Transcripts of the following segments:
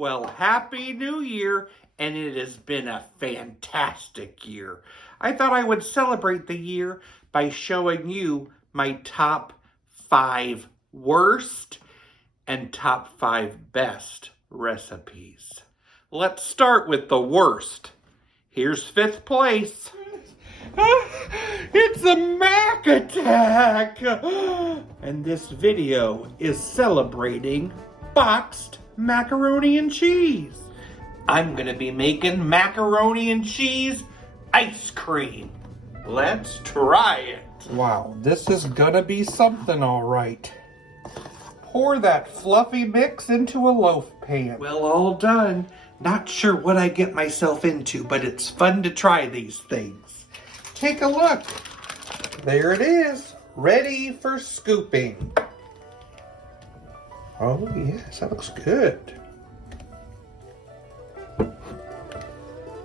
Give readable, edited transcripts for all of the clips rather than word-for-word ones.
Well, Happy New Year, and it has been a fantastic year. I thought I would celebrate the year by showing you my top 5 worst and top 5 best recipes. Let's start with the worst. Here's 5th place. It's a Mac attack! And this video is celebrating boxed macaroni and cheese. I'm gonna be making macaroni and cheese ice cream. Let's try it. Wow, this is gonna be something, all right. Pour that fluffy mix into a loaf pan. Well, all done. Not sure what I get myself into, but it's fun to try these things. Take a look. There it is, ready for scooping. Oh yes, that looks good.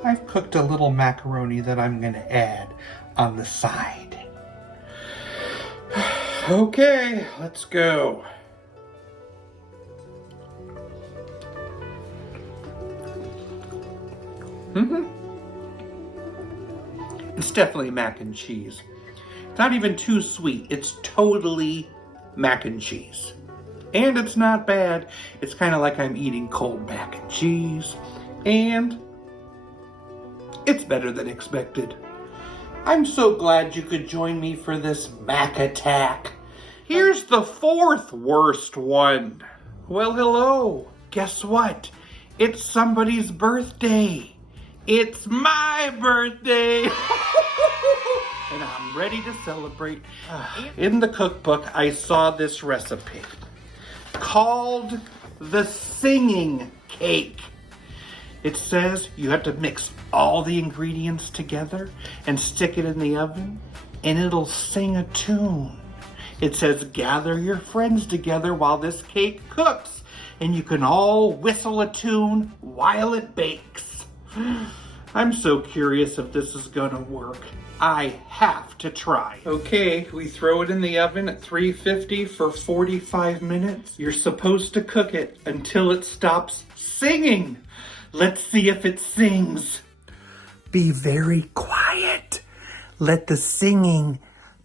I've cooked a little macaroni that I'm gonna add on the side. Okay, let's go. It's definitely mac and cheese. It's not even too sweet. It's totally mac and cheese. And it's not bad. It's kind of like I'm eating cold mac and cheese. And it's better than expected. I'm so glad you could join me for this Mac attack. Here's the 4th worst one. Well, hello. Guess what? It's somebody's birthday. It's my birthday. And I'm ready to celebrate. In the cookbook, I saw this recipe called the singing cake. It says you have to mix all the ingredients together and stick it in the oven and it'll sing a tune. It says gather your friends together while this cake cooks and you can all whistle a tune while it bakes. I'm so curious if this is gonna work. I have to try. Okay, we throw it in the oven at 350 for 45 minutes. You're supposed to cook it until it stops singing. Let's see if it sings. Be very quiet. Let the singing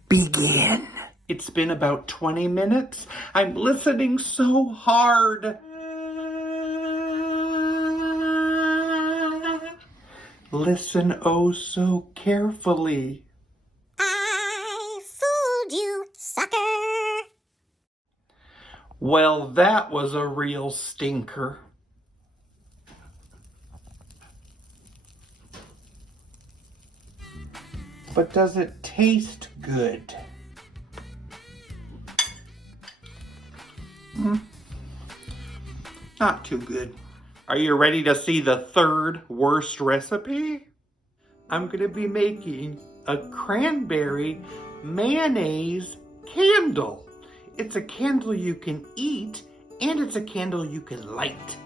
begin. It's been about 20 minutes. I'm listening so hard. Listen oh so carefully. I fooled you, sucker. Well, that was a real stinker. But does it taste good? Not too good. Are you ready to see the 3rd worst recipe? I'm gonna be making a cranberry mayonnaise candle. It's a candle you can eat and it's a candle you can light.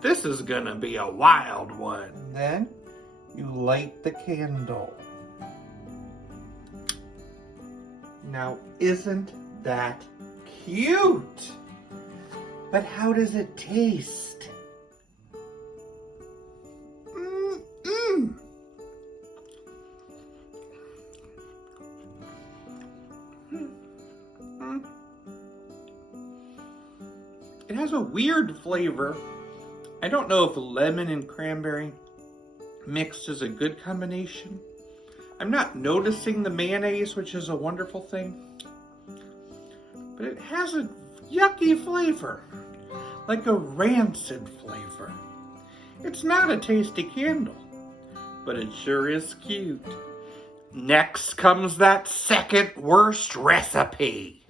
This is gonna be a wild one. Then you light the candle. Now, isn't that cute? But how does it taste? It has a weird flavor. I don't know if lemon and cranberry mixed is a good combination. I'm not noticing the mayonnaise, which is a wonderful thing. But it has a yucky flavor, like a rancid flavor. It's not a tasty candle, but it sure is cute. Next comes that 2nd worst recipe.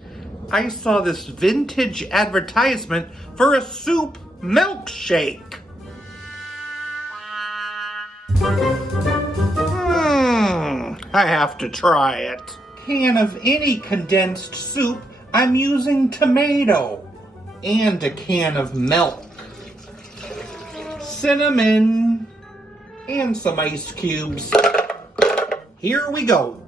I saw this vintage advertisement for a soup milkshake. I have to try it. Can of any condensed soup, I'm using tomato and a can of milk, cinnamon, and some ice cubes. Here we go.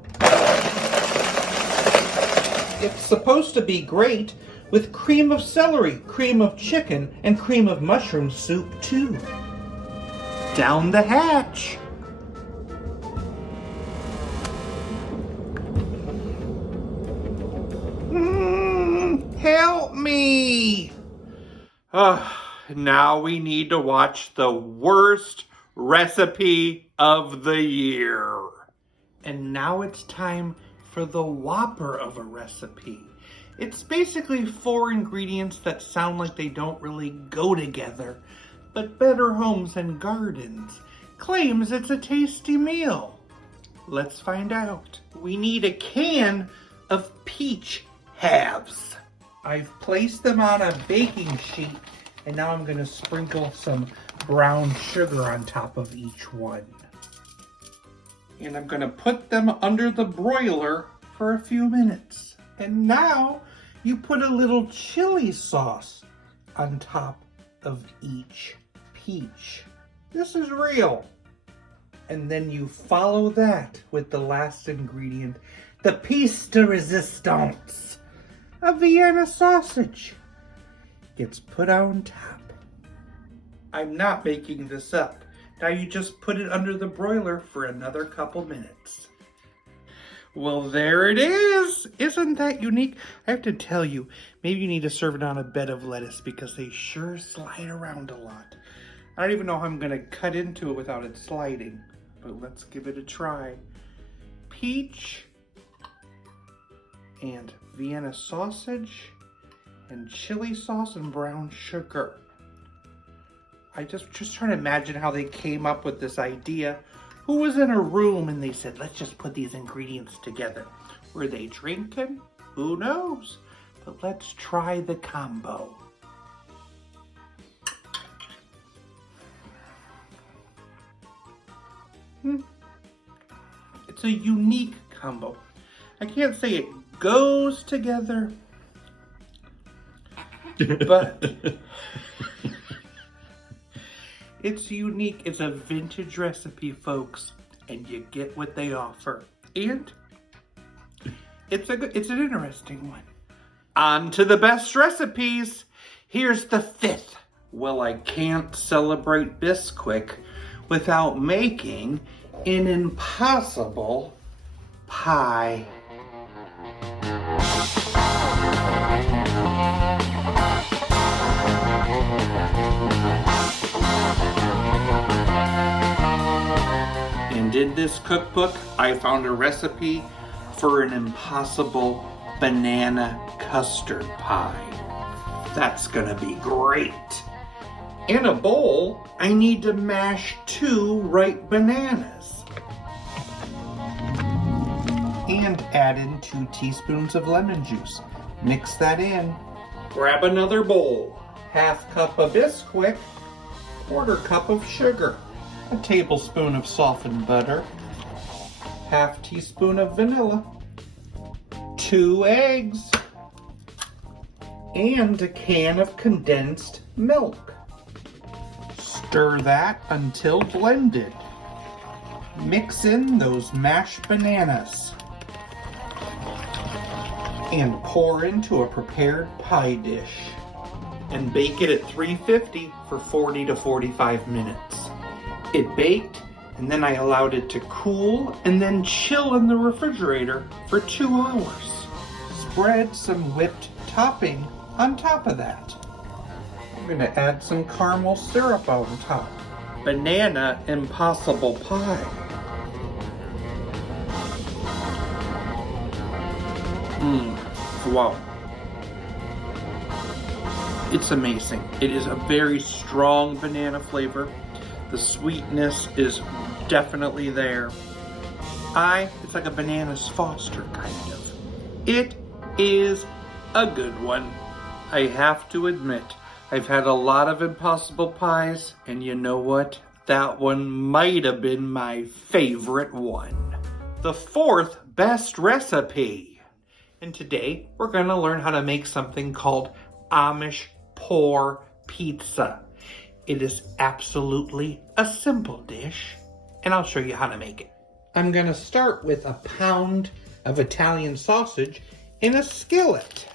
It's supposed to be great with cream of celery, cream of chicken, and cream of mushroom soup too. Down the hatch. Help me! Now we need to watch the worst recipe of the year. And now it's time for the Whopper of a recipe. It's basically 4 ingredients that sound like they don't really go together, but Better Homes and Gardens claims it's a tasty meal. Let's find out. We need a can of peach halves. I've placed them on a baking sheet, and now I'm going to sprinkle some brown sugar on top of each one. And I'm going to put them under the broiler for a few minutes. And now you put a little chili sauce on top of each peach. This is real. And then you follow that with the last ingredient, the piece de resistance, a Vienna sausage. Gets put on top. I'm not making this up. Now you just put it under the broiler for another couple minutes. Well, there it is. Isn't that unique? I have to tell you, maybe you need to serve it on a bed of lettuce because they sure slide around a lot. I don't even know how I'm going to cut into it without it sliding, but let's give it a try. Peach and Vienna sausage and chili sauce and brown sugar. I just trying to imagine how they came up with this idea. Who was in a room and they said, let's just put these ingredients together? Were they drinking? Who knows? But let's try the combo. It's a unique combo. I can't say it goes together, but it's unique. It's a vintage recipe, folks, and you get what they offer. And it's an interesting one. On to the best recipes. Here's the 5th. Well, I can't celebrate Bisquick without making an impossible pie. And in this cookbook, I found a recipe for an impossible banana custard pie. That's gonna be great. In a bowl, I need to mash 2 ripe bananas. And add in 2 teaspoons of lemon juice. Mix that in. Grab another bowl. 1/2 cup of Bisquick, 1/4 cup of sugar, a tablespoon of softened butter, 1/2 teaspoon of vanilla, 2 eggs, and a can of condensed milk. Stir that until blended. Mix in those mashed bananas and pour into a prepared pie dish and bake it at 350 for 40 to 45 minutes. It baked, and then I allowed it to cool and then chill in the refrigerator for 2 hours. Spread some whipped topping on top of that. I'm going to add some caramel syrup on top. Banana impossible pie. Wow. It's amazing. It is a very strong banana flavor. The sweetness is definitely there. It's like a bananas Foster kind of. It is a good one. I have to admit, I've had a lot of impossible pies, and you know what? That one might have been my favorite one. The 4th best recipe. And today we're going to learn how to make something called Amish Pore pizza. It is absolutely a simple dish, and I'll show you how to make it. I'm going to start with a pound of Italian sausage in a skillet.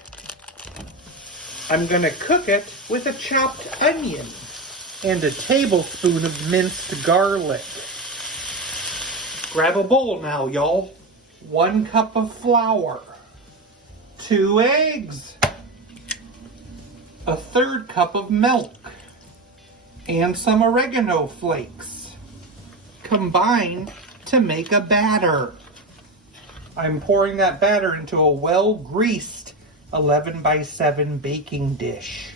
I'm going to cook it with a chopped onion and a tablespoon of minced garlic. Grab a bowl now, y'all. 1 cup of flour, 2 eggs, a 1/3 cup of milk, and some oregano flakes. Combine to make a batter. I'm pouring that batter into a well-greased 11x7 baking dish.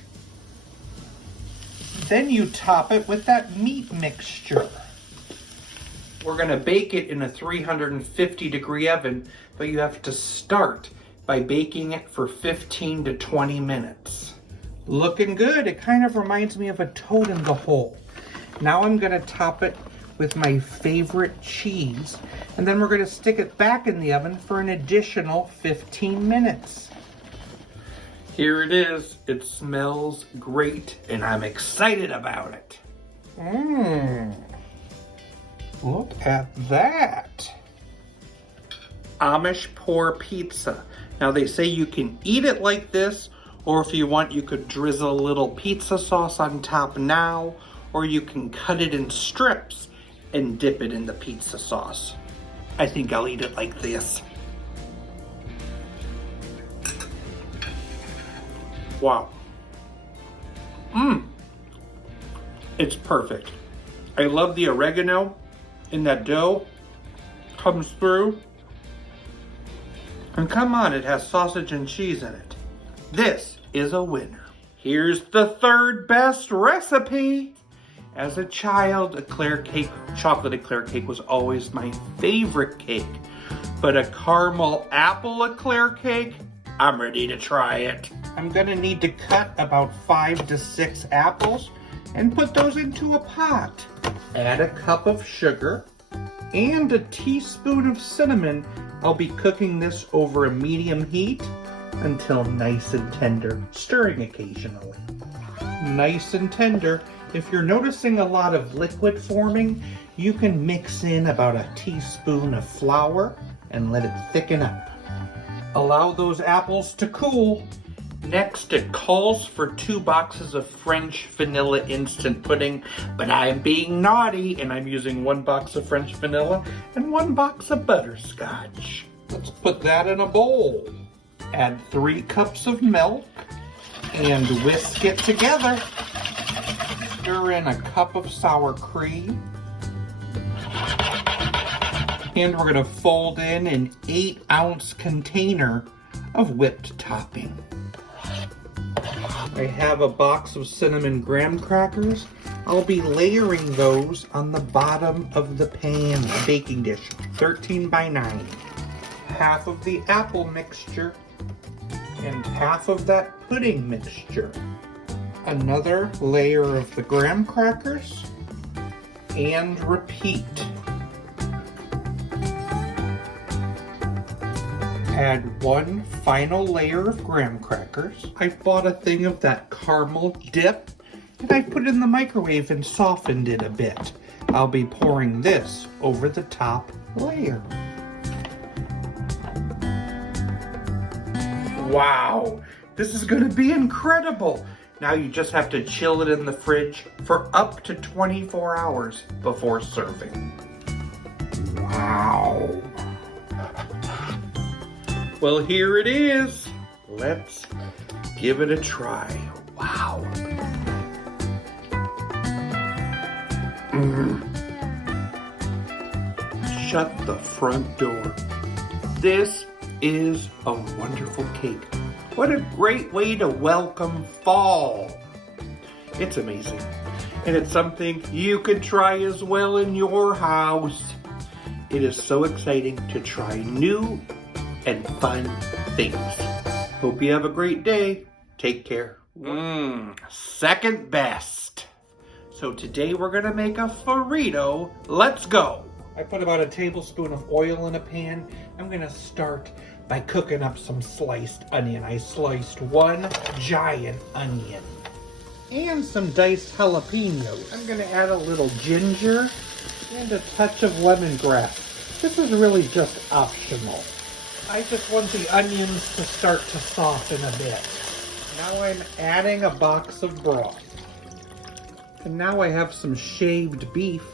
Then you top it with that meat mixture. We're going to bake it in a 350-degree oven, but you have to start by baking it for 15 to 20 minutes. Looking good. It kind of reminds me of a toad in the hole. Now I'm going to top it with my favorite cheese, and then we're going to stick it back in the oven for an additional 15 minutes. Here it is. It smells great, and I'm excited about it. Look at that. Amish Pore pizza. Now they say you can eat it like this, or if you want, you could drizzle a little pizza sauce on top now, or you can cut it in strips and dip it in the pizza sauce. I think I'll eat it like this. Wow. It's perfect. I love the oregano in that dough. Comes through. And come on, it has sausage and cheese in it. This is a winner. Here's the 3rd best recipe. As a child, chocolate eclair cake was always my favorite cake. But a caramel apple eclair cake, I'm ready to try it. I'm gonna need to cut about 5 to 6 apples and put those into a pot. Add a cup of sugar and a teaspoon of cinnamon. I'll be cooking this over a medium heat until nice and tender, stirring occasionally. Nice and tender. If you're noticing a lot of liquid forming, you can mix in about a teaspoon of flour and let it thicken up. Allow those apples to cool. Next, it calls for 2 boxes of French vanilla instant pudding, but I am being naughty and I'm using 1 box of French vanilla and 1 box of butterscotch. Let's put that in a bowl. Add 3 cups of milk and whisk it together. Stir in a cup of sour cream. And we're gonna fold in an 8-ounce container of whipped topping. I have a box of cinnamon graham crackers. I'll be layering those on the bottom of the pan, baking dish, 13 by 9. Half of the apple mixture and half of that pudding mixture. Another layer of the graham crackers, and repeat. Add 1 final layer of graham crackers. I've bought a thing of that caramel dip, and I put it in the microwave and softened it a bit. I'll be pouring this over the top layer. Wow, this is gonna be incredible. Now you just have to chill it in the fridge for up to 24 hours before serving. Wow. Well, here it is. Let's give it a try. Wow. Shut the front door. This is a wonderful cake. What a great way to welcome fall. It's amazing. And it's something you could try as well in your house. It is so exciting to try new and fun things. Hope you have a great day. Take care. Second best. So today we're gonna make a Farito. Let's go. I put about a tablespoon of oil in a pan. I'm gonna start by cooking up some sliced onion. I sliced 1 giant onion and some diced jalapenos. I'm gonna add a little ginger and a touch of lemongrass. This is really just optional. I just want the onions to start to soften a bit. Now I'm adding a box of broth. And now I have some shaved beef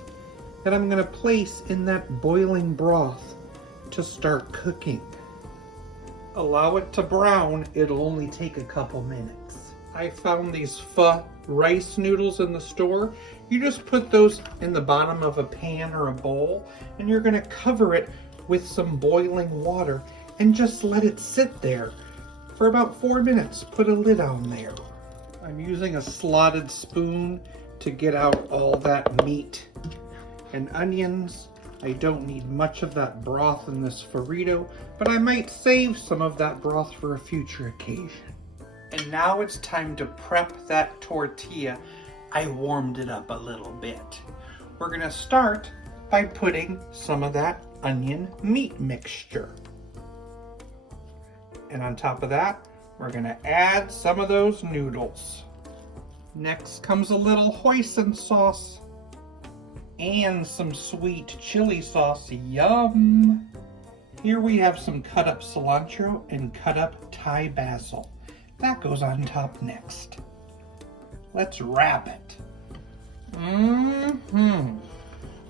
that I'm gonna place in that boiling broth to start cooking. Allow it to brown, it'll only take a couple minutes. I found these pho rice noodles in the store. You just put those in the bottom of a pan or a bowl, and you're gonna cover it with some boiling water and just let it sit there for about 4 minutes. Put a lid on there. I'm using a slotted spoon to get out all that meat and onions. I don't need much of that broth in this Farito, but I might save some of that broth for a future occasion. And now it's time to prep that tortilla. I warmed it up a little bit. We're gonna start by putting some of that onion meat mixture. And on top of that, we're gonna add some of those noodles. Next comes a little hoisin sauce and some sweet chili sauce. Yum! Here we have some cut up cilantro and cut up Thai basil. That goes on top next. Let's wrap it.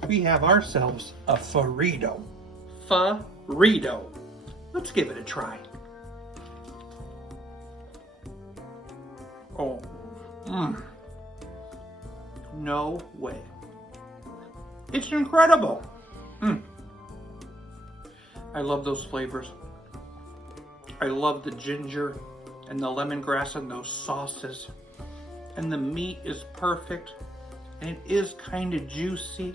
We have ourselves a Farito. Farito. Let's give it a try. Oh. No way. It's incredible. I love those flavors. I love the ginger and the lemongrass and those sauces. And the meat is perfect. And it is kind of juicy.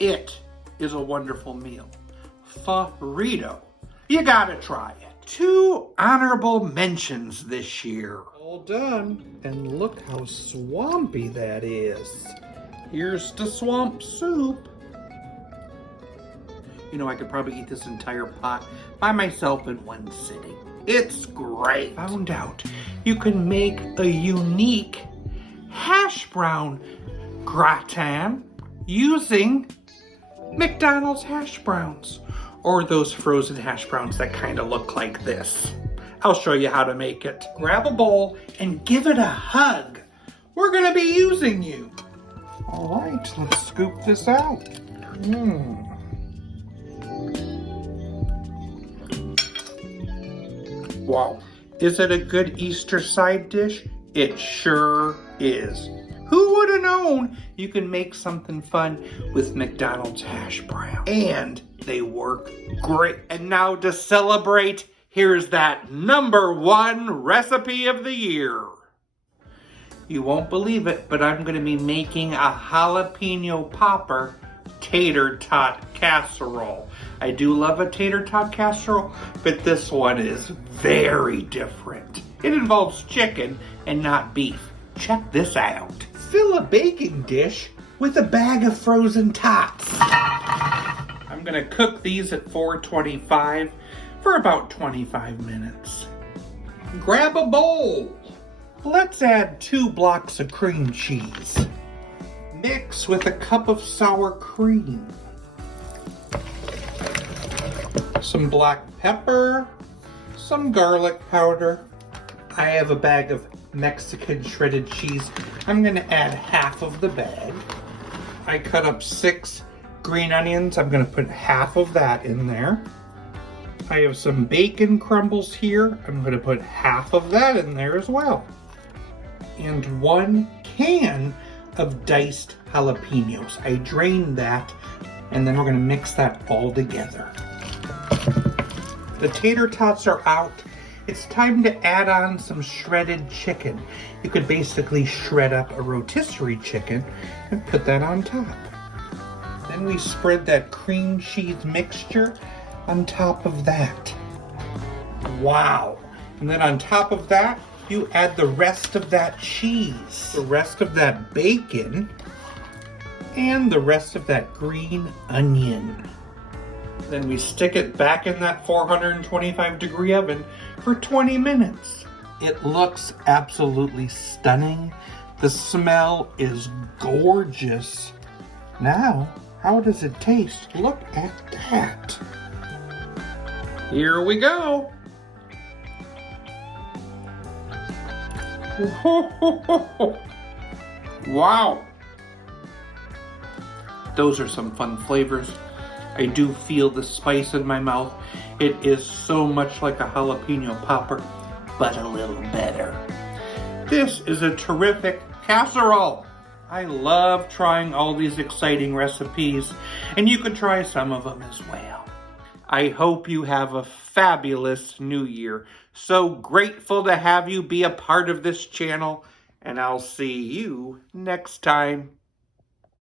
It is a wonderful meal. Farito. You gotta try it. 2 honorable mentions this year. All done. And look how swampy that is. Here's the swamp soup. You know, I could probably eat this entire pot by myself in one sitting. It's great. Found out you can make a unique hash brown gratin using McDonald's hash browns, or those frozen hash browns that kind of look like this. I'll show you how to make it. Grab a bowl and give it a hug. We're gonna be using you. All right, let's scoop this out. Wow. Is it a good Easter side dish? It sure is. Who would have known you can make something fun with McDonald's hash brown? And they work great. And now to celebrate, here's that #1 recipe of the year. You won't believe it, but I'm going to be making a jalapeno popper tater tot casserole. I do love a tater tot casserole, but this one is very different. It involves chicken and not beef. Check this out. Fill a baking dish with a bag of frozen tots. I'm going to cook these at 425 for about 25 minutes. Grab a bowl. Let's add 2 blocks of cream cheese. Mix with a cup of sour cream. Some black pepper, some garlic powder. I have a bag of Mexican shredded cheese. I'm gonna add half of the bag. I cut up 6 green onions. I'm gonna put half of that in there. I have some bacon crumbles here. I'm gonna put half of that in there as well. And 1 can of diced jalapenos. I drained that, and then we're gonna mix that all together. The tater tots are out. It's time to add on some shredded chicken. You could basically shred up a rotisserie chicken and put that on top. Then we spread that cream cheese mixture on top of that. Wow. And then on top of that, you add the rest of that cheese, the rest of that bacon, and the rest of that green onion. Then we stick it back in that 425-degree oven for 20 minutes. It looks absolutely stunning. The smell is gorgeous. Now, how does it taste? Look at that. Here we go. Wow. Those are some fun flavors. I do feel the spice in my mouth. It is so much like a jalapeno popper, but a little better. This is a terrific casserole. I love trying all these exciting recipes, and you can try some of them as well. I hope you have a fabulous new year. So grateful to have you be a part of this channel, and I'll see you next time.